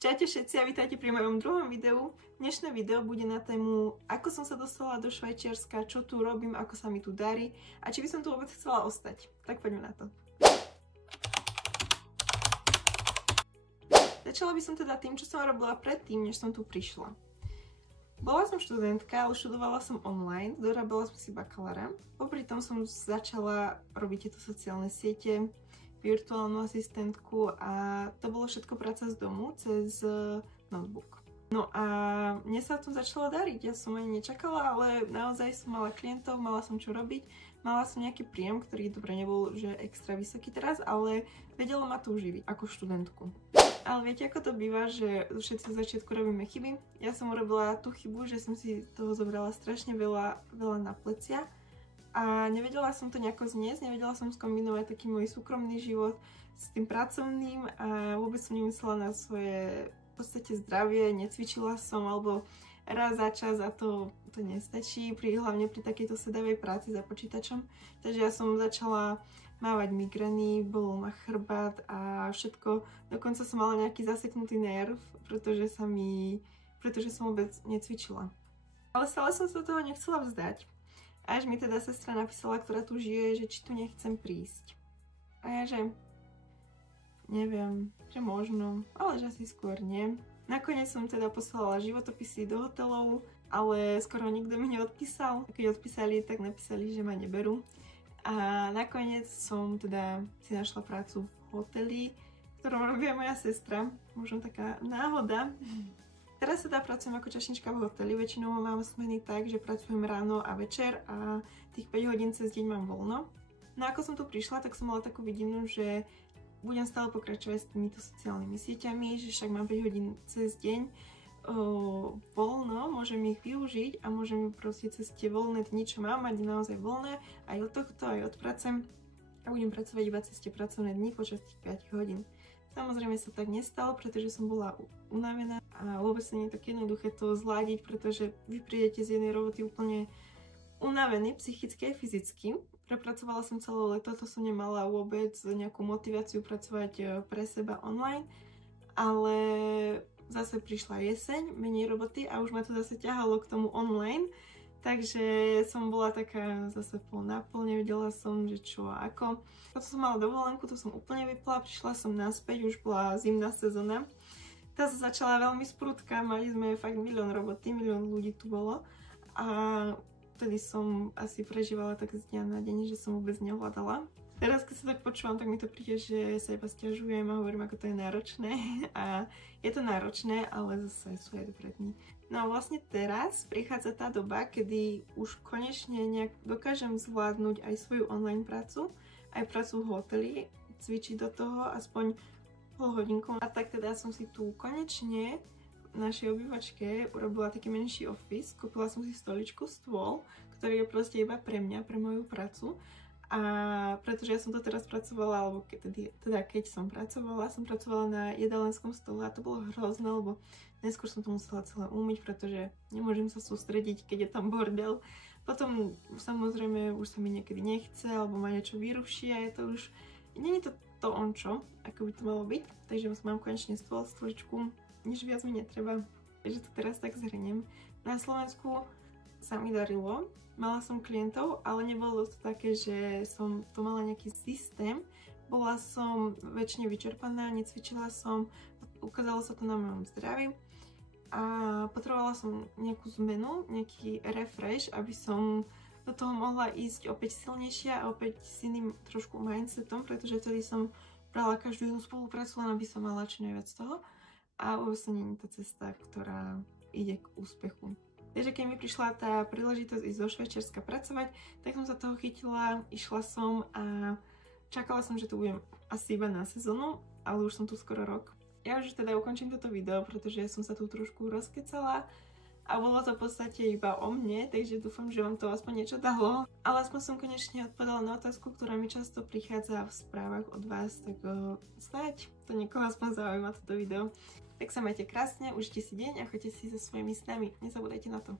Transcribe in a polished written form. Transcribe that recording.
Čaute všetci a vítajte pri mojom druhom videu. Dnešné video bude na tému, ako som sa dostala do Švajčiarska, čo tu robím, ako sa mi tu darí a či by som tu vôbec chcela ostať. Tak poďme na to. Začala by som teda tým, čo som robila predtým, než som tu prišla. Bola som študentka, ale študovala som online, dorabila som si bakalára. Popri tom som začala robiť tieto sociálne siete, virtuálnu asistentku a to bolo všetko práca z domu cez notebook. No a mne sa v tom začalo dariť, ja som ani nečakala, ale naozaj som mala klientov, mala som čo robiť, mala som nejaký príjem, ktorý dobre nebol, že extra vysoký teraz, ale vedelo ma to uživiť ako študentku. Ale viete, ako to býva, že všetci v začiatku robíme chyby. Ja som urobila tú chybu, že som si toho zobrala strašne veľa na plecia. A nevedela som to nejako zniesť, nevedela som skombinovať taký môj súkromný život s tým pracovným a vôbec som nemyslela na svoje v podstate zdravie, necvičila som, alebo raz za čas a to nestačí, hlavne pri takejto sedavej práci za počítačom. Takže ja som začala mávať migrény, bolel ma chrbát a všetko. Dokonca som mala nejaký zaseknutý nerv, pretože som vôbec necvičila. Ale stále som sa toho nechcela vzdať. Až mi teda sestra napísala, ktorá tu žije, že či tu nechcem prísť. A ja že neviem, že možno, ale že asi skôr nie. Nakoniec som teda poslala životopisy do hotelov, ale skoro nikto mi neodpísal. Keď odpísali, tak napísali, že ma neberú. A nakoniec som teda si našla prácu v hoteli, v ktorom robí moja sestra. Možno taká náhoda. Teraz teda pracujem ako čašnička v hoteli, väčšinou mám smeny tak, že pracujem ráno a večer a tých 5 hodín cez deň mám voľno. No ako som tu prišla, tak som mala takú vidinu, že budem stále pokračovať s týmito sociálnymi sieťami, že však mám 5 hodín cez deň voľno, môžem ich využiť a môžem proste cez tie voľné dni, čo mám, mať naozaj voľné aj od tohto, aj od práce a budem pracovať iba cez tie pracovné dni počas tých 5 hodín. Samozrejme sa tak nestalo, pretože som bola unavená a vôbec nie je tak jednoduché to zladiť, pretože vy prídete z jednej roboty úplne unavený, psychicky aj fyzicky. Prepracovala som celé leto, to som nemala vôbec nejakú motiváciu pracovať pre seba online, ale zase prišla jeseň, menej roboty a už ma to zase ťahalo k tomu online. Takže som bola taká zase plná náplň, nevedela som, že čo a ako. Potom som mala dovolenku, to som úplne vypla, prišla som naspäť, už bola zimná sezóna. Tá sa začala veľmi sprúdka, mali sme fakt milión roboty, milión ľudí tu bolo. A vtedy som asi prežívala tak z dňa na deň, že som vôbec nevládala. Teraz, keď sa tak počúvam, tak mi to príde, že sa iba sťažujem a hovorím, ako to je náročné. A je to náročné, ale zase sú aj dobré dni. No a vlastne teraz prichádza tá doba, kedy už konečne nejak dokážem zvládnuť aj svoju online prácu, aj prácu v hoteli, cvičiť do toho aspoň pol hodinku. A tak teda som si tu konečne v našej obývačke urobila taký menší office, kúpila som si stoličku, stôl, ktorý je proste iba pre mňa, pre moju prácu. A pretože ja som to teraz pracovala, alebo keď som pracovala na jedálenskom stole a to bolo hrozné, lebo neskôr som to musela celé umyť, pretože nemôžem sa sústrediť, keď je tam bordel. Potom samozrejme už sa mi niekedy nechce, alebo ma niečo vyruší a je to už, nie je to ončo, ako by to malo byť. Takže mám konečne stôl, stoličku, nič viac mi netreba. Takže to teraz tak zhrniem. Na Slovensku sa mi darilo, mala som klientov, ale nebolo to také, že som to mala nejaký systém. Bola som väčšine vyčerpaná, necvičila som, ukázalo sa to na mojom zdraví a potrebovala som nejakú zmenu, nejaký refresh, aby som do toho mohla ísť opäť silnejšia a opäť s iným trošku mindsetom, pretože vtedy som brala každú jednu spoluprácu, len aby som mala čo najviac z toho a vôbec nie je to cesta, ktorá ide k úspechu. Takže keď mi prišla tá príležitosť ísť do Švajčiarska pracovať, tak som sa toho chytila, išla som a čakala som, že tu budem asi iba na sezónu, ale už som tu skoro rok. Ja už teda ukončím toto video, pretože som sa tu trošku rozkecala a bolo to v podstate iba o mne, takže dúfam, že vám to aspoň niečo dalo. Ale aspoň som konečne odpovedala na otázku, ktorá mi často prichádza v správach od vás, tak snáď to niekoho aspoň zaujíma toto video. Tak sa majte krásne, užite si deň a choďte si so svojimi snami. Nezabúdajte na to.